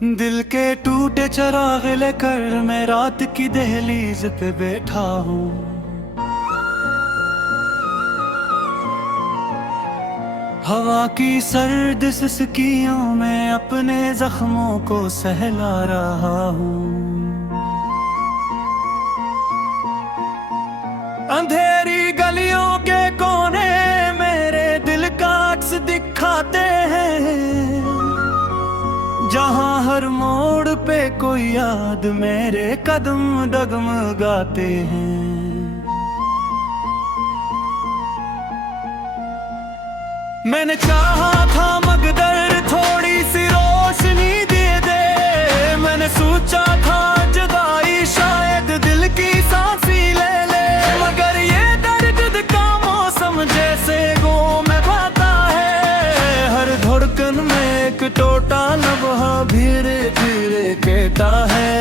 दिल के टूटे चिराग लेकर मैं रात की दहलीज पे बैठा हूँ। हवा की सर्द सिसकियों में अपने जख्मों को सहला रहा हूँ। अंधेरी गलियों के कोने मेरे दिल का अक्स दिखाते हैं, जहाँ हर मोड़ पे कोई याद मेरे कदम डगमगाते हैं। मैंने चाहा था मगर थोड़ी सी रोशनी दे दे, मैंने सोचा था जुदाई शायद दिल की सांसी ले ले, मगर ये दर्द का मौसम जैसे गो में बहता है। हर धड़कन में एक टोटा लम्हा धीरे धीरे कहता है।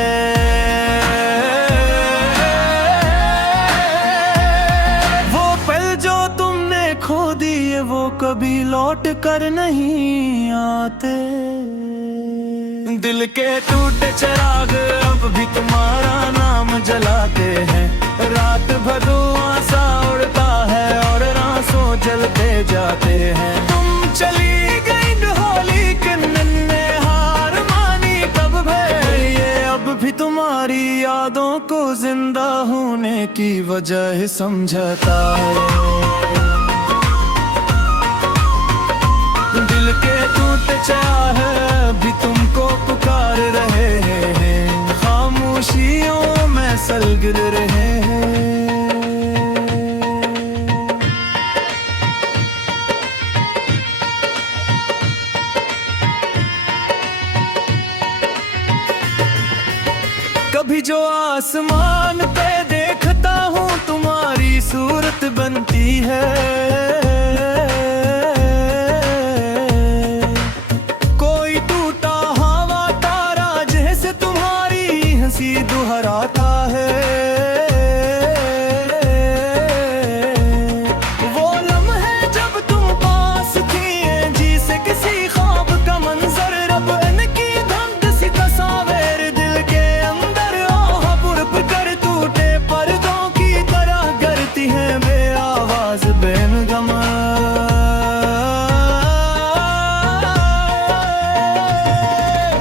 वो पल जो तुमने खो दिए वो कभी लौट कर नहीं आते। दिल के टूटे चिराग अब भी तुम्हारा नाम जलाते हैं। रात भर धुआं सा उड़ता है और आंसू जलते जाते हैं। तुम चली गई होली किन्नन ने हार मानी कब भई, ये अब भी तुम्हारी यादों को जिंदा होने की वजह समझता है। दिल के टूटे चाह भी तुमको पुकार रहे हैं, खामोशियों में सलगिर रहे हैं। कभी जो आसमान पे देखता हूँ तुम्हारी सूरत बनती है। कोई टूटा हवा तारा जैसे तुम्हारी हंसी दोहराता है। वो लम्हे जब तुम पास थी जी से किसी ख्वाब का मंजर, रब इनकी धमक सी तस्वीर दिल के अंदर ओह बुरप कर टूटे पर्दों की तरह करती है बेआवाज बेनगम।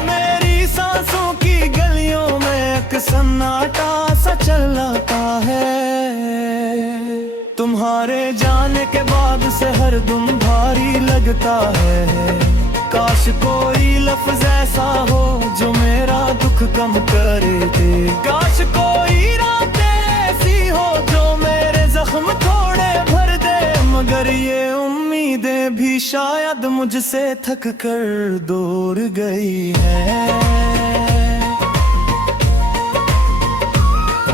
मेरी सांसों की गलियों में एक सन्नाटा सा चलाता है। तुम्हारे जाने के बाद से हर दम भारी लगता है। काश कोई लफ्ज ऐसा हो जो मेरा दुख कम करे दे। काश कोई रात ऐसी हो जो मेरे जख्म थोड़े भर दे, मगर ये उम्मीदें भी शायद मुझसे थक कर दूर गई है।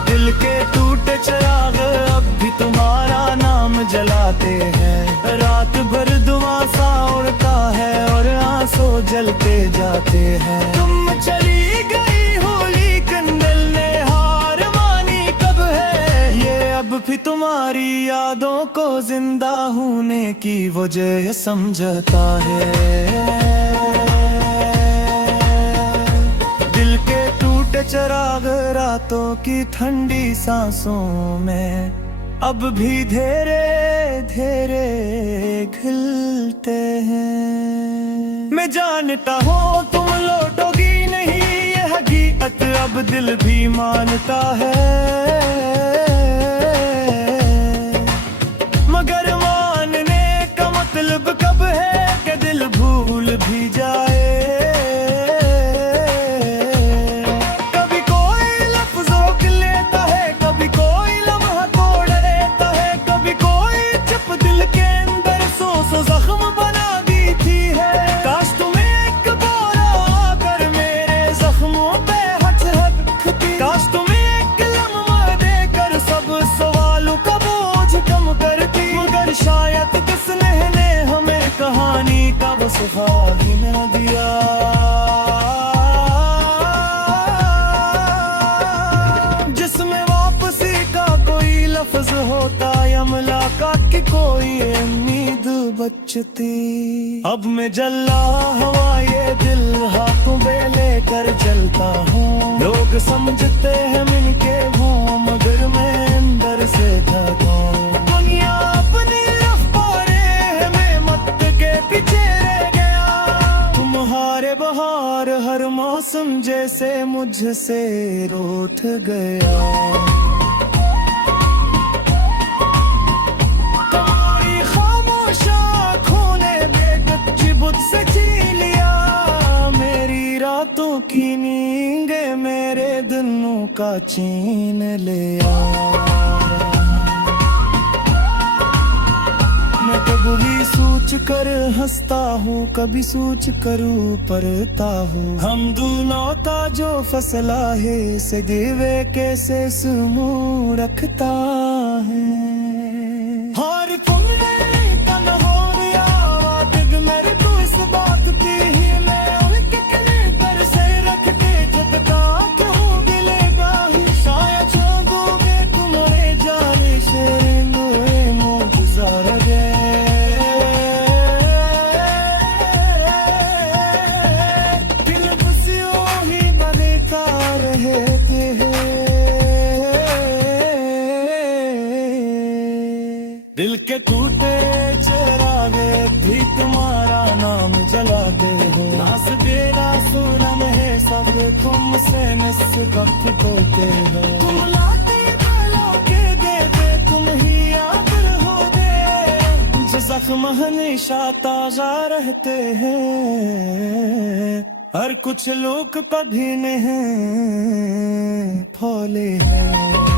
दिल के टूटे चिराग अब भी तुम्हारा नाम जलाते हैं। रात भर धुआं सा उड़ता है और आंसू जलते जाते हैं। तुम चली गई होली कंडल ने हार मानी कब है, ये अब भी तुम्हारी यादों को जिंदा होने की वजह समझता है। दिल के टूटे चिराग रातों की ठंडी सांसों में अब भी धीरे धीरे खिलते हैं। मैं जानता हूँ तुम लौटोगी नहीं, ये हकीकत अब दिल भी मानता है, मगर मानने का मतलब कब है कि दिल भूल भी जाए। जख्म बना दी थी है, काश तुम्हें एक बोरा आकर मेरे जख्मों पे हट हटती। काश तुम्हें एक लम्हा देकर सब सवालों का बोझ कम करती, मगर शायद किस ने हमें कहानी का वसफ़ा ही न दिया। जिसमें वापसी का कोई लफ्ज होता या मुलाकात की कोई उम्मीद बचती। अब मैं जल्ला हवा ये दिल हाथों में लेकर बेबहार हर मौसम जैसे मुझसे रूठ गया। तुम्हारी खामोश आँखों ने बेकच्ची बुझ से छीन लिया। मेरी रातों की नींदे मेरे दिनों का छीन लिया। मैं कभी सोच कर हंसता हूँ, कभी सोच कर पढ़ता हूँ। हम दोनों का जो फसला है से दीवे कैसे सुमूह रखता है। हर तुम मेरी तन्हा या वादिद मेरे को इस बात की ही मैं उनके किले पर से रख के झुकता क्यों मिलेगा ही। शायद छोड़ोगे तुम्हारे जाने से मुझे मुझसा रहे। दिल बस यूं ही बनेता रहते हैं। दिल के टूटे चिरागे भी तुम्हारा नाम जलाते हैं। नास तेरा सुनम है सब तुमसे निस्बत होते हैं। तुम लाते गलों के देते तुम ही याद हो दे। जो जख्म हमेशा ताजा रहते हैं। हर कुछ लोग कभी नहीं फौले हैं।